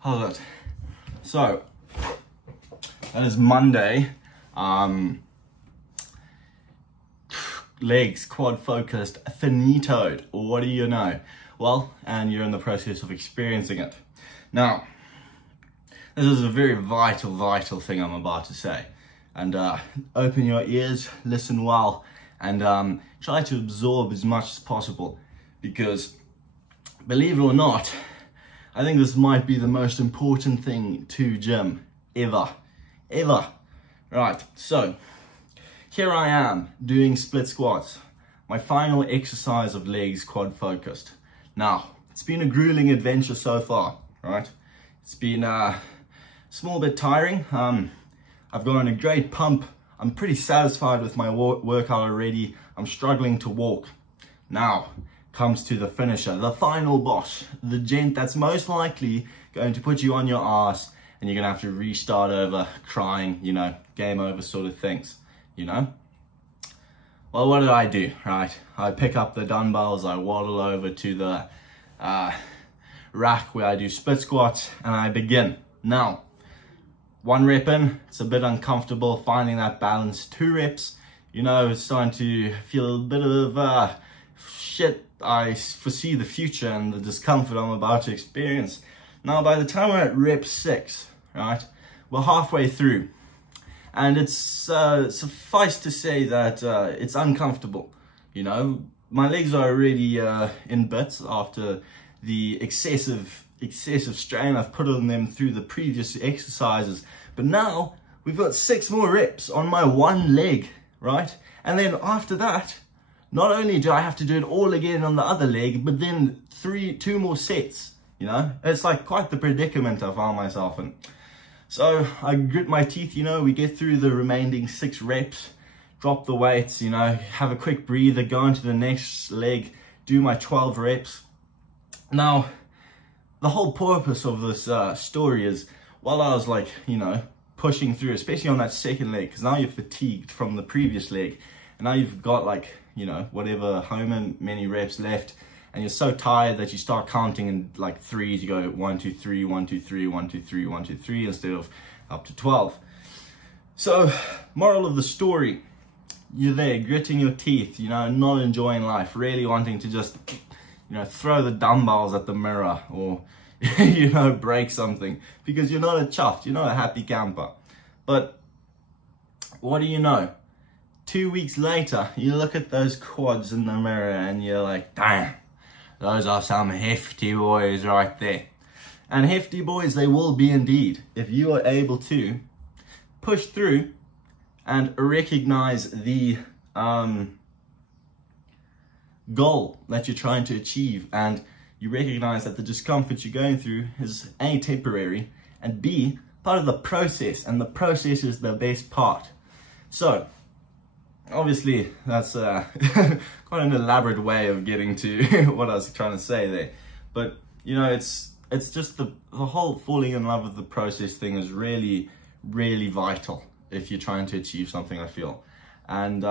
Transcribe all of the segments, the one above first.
Hold it. So that is Monday. Legs quad focused, finitoed. What do you know? Well, and you're in the process of experiencing it. Now, this is a very vital thing I'm about to say. And open your ears, listen well, and try to absorb as much as possible. Because, believe it or not, I think this might be the most important thing to gym ever. Right, so here I am doing split squats, my final exercise of legs quad focused. Now, it's been a grueling adventure so far, right? It's been a small bit tiring. I've gotten a great pump. I'm pretty satisfied with my workout already. I'm struggling to walk. Now comes to the finisher, the final boss, the gent that's most likely going to put you on your ass and you're gonna have to restart over, crying, you know, game over sort of things, you know? Well, what did I do, right? I pick up the dumbbells, I waddle over to the rack where I do split squats, and I begin. Now, 1 rep in, it's a bit uncomfortable finding that balance. 2 reps, you know, it's starting to feel a bit of shit. I foresee the future and the discomfort I'm about to experience. Now, by the time we're at rep 6, right, we're halfway through, and it's suffice to say that it's uncomfortable. You know, my legs are already in bits after the excessive strain I've put on them through the previous exercises. But now we've got 6 more reps on my one leg, right? And then after that, not only do I have to do it all again on the other leg, but then 2 more sets, you know? It's like quite the predicament I found myself in. So I grit my teeth, you know, we get through the remaining 6 reps, drop the weights, you know, have a quick breather, go into the next leg, do my 12 reps. Now, the whole purpose of this story is, while I was like, you know, pushing through, especially on that second leg, because now you're fatigued from the previous leg, and now you've got like, you know, whatever many reps left, and you're so tired that you start counting in like 3s. You go 1, 2, 3, 1, 2, 3, 1, 2, 3, 1, 2, 3 instead of up to 12. So, moral of the story, you're there gritting your teeth, you know, not enjoying life, really wanting to just, you know, throw the dumbbells at the mirror or, you know, break something, because you're not a chuffed, you're not a happy camper. But what do you know? 2 weeks later, you look at those quads in the mirror and you're like, damn, those are some hefty boys right there. And hefty boys they will be indeed, if you are able to push through and recognize the goal that you're trying to achieve, and you recognize that the discomfort you're going through is A, temporary, and B, part of the process, and the process is the best part. So, obviously, that's quite an elaborate way of getting to what I was trying to say there. But, you know, it's just the whole falling in love with the process thing is really, really vital if you're trying to achieve something, I feel. And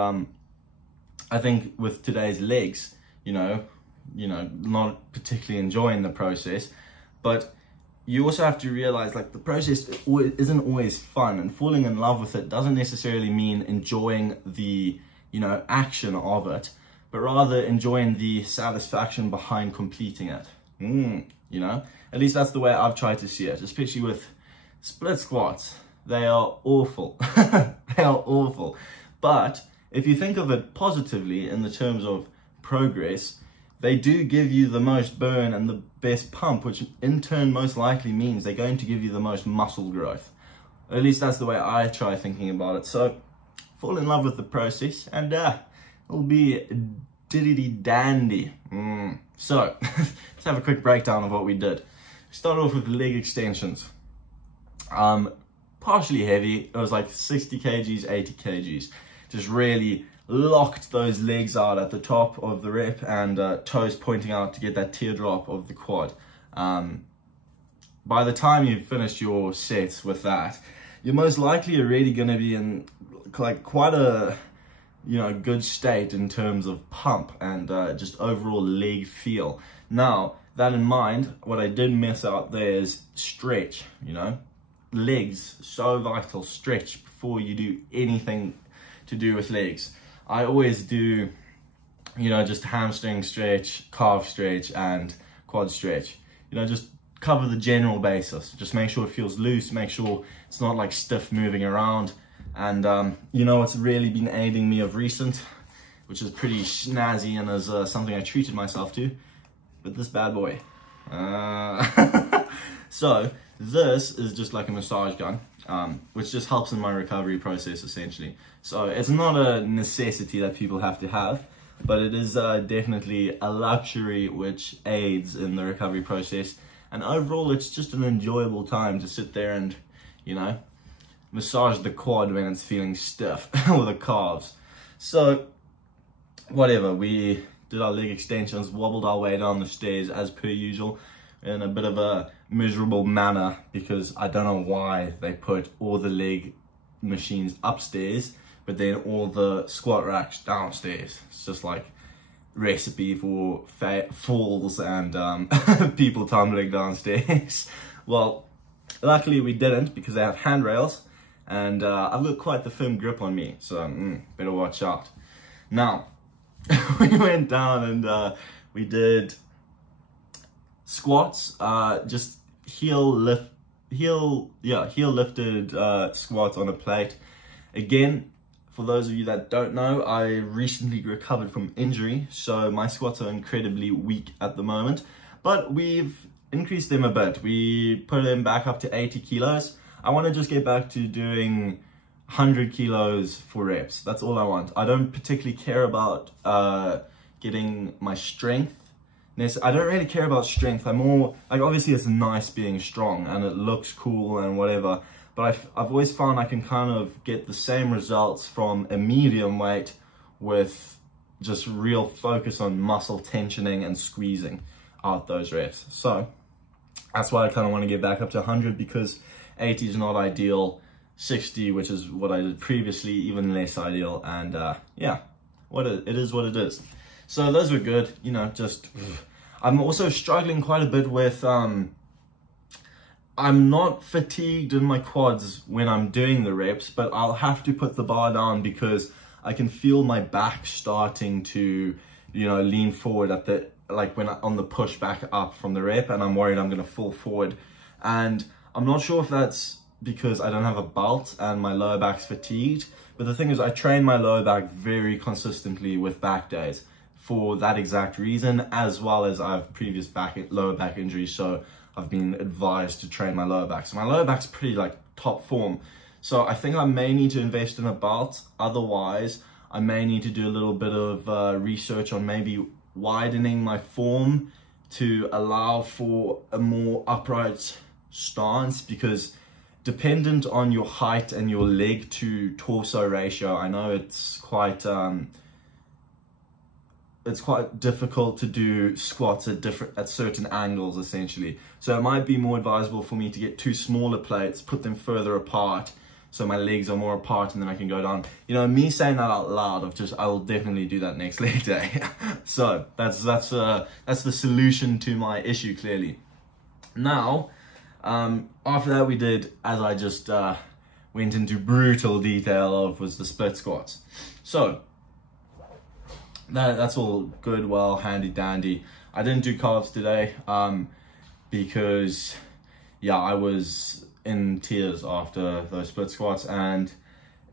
I think with today's legs, you know, not particularly enjoying the process, but you also have to realize, like, the process isn't always fun, and falling in love with it doesn't necessarily mean enjoying the, you know, action of it, but rather enjoying the satisfaction behind completing it. You know, at least that's the way I've tried to see it, especially with split squats. They are awful. They are awful. But if you think of it positively in the terms of progress, they do give you the most burn and the best pump, which in turn most likely means they're going to give you the most muscle growth. At least that's the way I try thinking about it. So fall in love with the process, and it'll be diddy-dandy. So let's have a quick breakdown of what we did. Start off with leg extensions. Partially heavy. It was like 60 kgs, 80 kgs. just really locked those legs out at the top of the rep and toes pointing out to get that teardrop of the quad. By the time you've finished your sets with that, you're most likely already going to be in like quite a good state in terms of pump and just overall leg feel. Now, that in mind, what I did miss out there is stretch. Legs, so vital. Stretch before you do anything to do with legs. I always do, just hamstring stretch, calf stretch, and quad stretch. Just cover the general basis. Just make sure it feels loose, make sure it's not like stiff moving around. And what's really been aiding me of recent, which is pretty snazzy and is something I treated myself to, but this bad boy. So this is just like a massage gun, which just helps in my recovery process essentially. So it's not a necessity that people have to have, but it is definitely a luxury which aids in the recovery process. And overall, it's just an enjoyable time to sit there and, massage the quad when it's feeling stiff, or the calves. So, whatever, we did our leg extensions, wobbled our way down the stairs as per usual, in a bit of a miserable manner, because I don't know why they put all the leg machines upstairs, but then all the squat racks downstairs. It's just like recipe for falls and people tumbling downstairs. Well, luckily we didn't, because they have handrails, and I've got quite the firm grip on me, so better watch out. Now, we went down and we did squats, just heel lifted squats on a plate. Again, for those of you that don't know, I recently recovered from injury, so my squats are incredibly weak at the moment, but we've increased them a bit. We put them back up to 80 kilos. I want to just get back to doing 100 kilos for reps. That's all I want. I don't particularly care about getting my strength. I don't really care about strength. I'm more, like, obviously it's nice being strong and it looks cool and whatever, but I've always found I can kind of get the same results from a medium weight with just real focus on muscle tensioning and squeezing out those reps. So that's why I kind of want to get back up to 100, because 80 is not ideal, 60, which is what I did previously, even less ideal, and yeah, it is what it is. So those were good, I'm also struggling quite a bit with, I'm not fatigued in my quads when I'm doing the reps, but I'll have to put the bar down because I can feel my back starting to, lean forward at the, like when on the push back up from the rep, and I'm worried I'm going to fall forward. And I'm not sure if that's because I don't have a belt and my lower back's fatigued, but the thing is I train my lower back very consistently with back days for that exact reason, as well as I have previous lower back injuries, so I've been advised to train my lower back. So my lower back's pretty like top form. So I think I may need to invest in a belt. Otherwise, I may need to do a little bit of research on maybe widening my form to allow for a more upright stance, because dependent on your height and your leg to torso ratio, I know it's quite difficult to do squats at certain angles essentially. So it might be more advisable for me to get two smaller plates, put them further apart so my legs are more apart, and then I can go down. Me saying that out loud, I will definitely do that next leg day. So that's the solution to my issue, clearly. Now, after that we did, as I just went into brutal detail of, was the split squats. So that's all good, well, handy dandy. I didn't do calves today because yeah, I was in tears after those split squats, and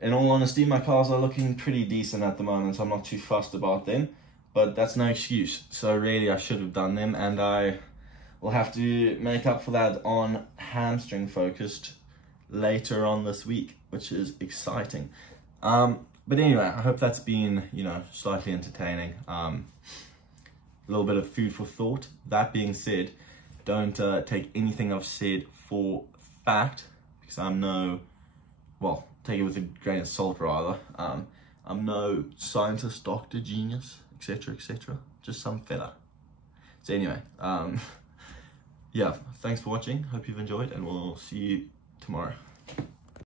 in all honesty my calves are looking pretty decent at the moment, so I'm not too fussed about them, but that's no excuse. So really I should have done them, and I will have to make up for that on hamstring focused later on this week, which is exciting. But anyway, I hope that's been, slightly entertaining. A little bit of food for thought. That being said, don't take anything I've said for fact, because take it with a grain of salt rather. I'm no scientist, doctor, genius, etc, etc. Just some fella. So anyway, yeah, thanks for watching. Hope you've enjoyed, and we'll see you tomorrow.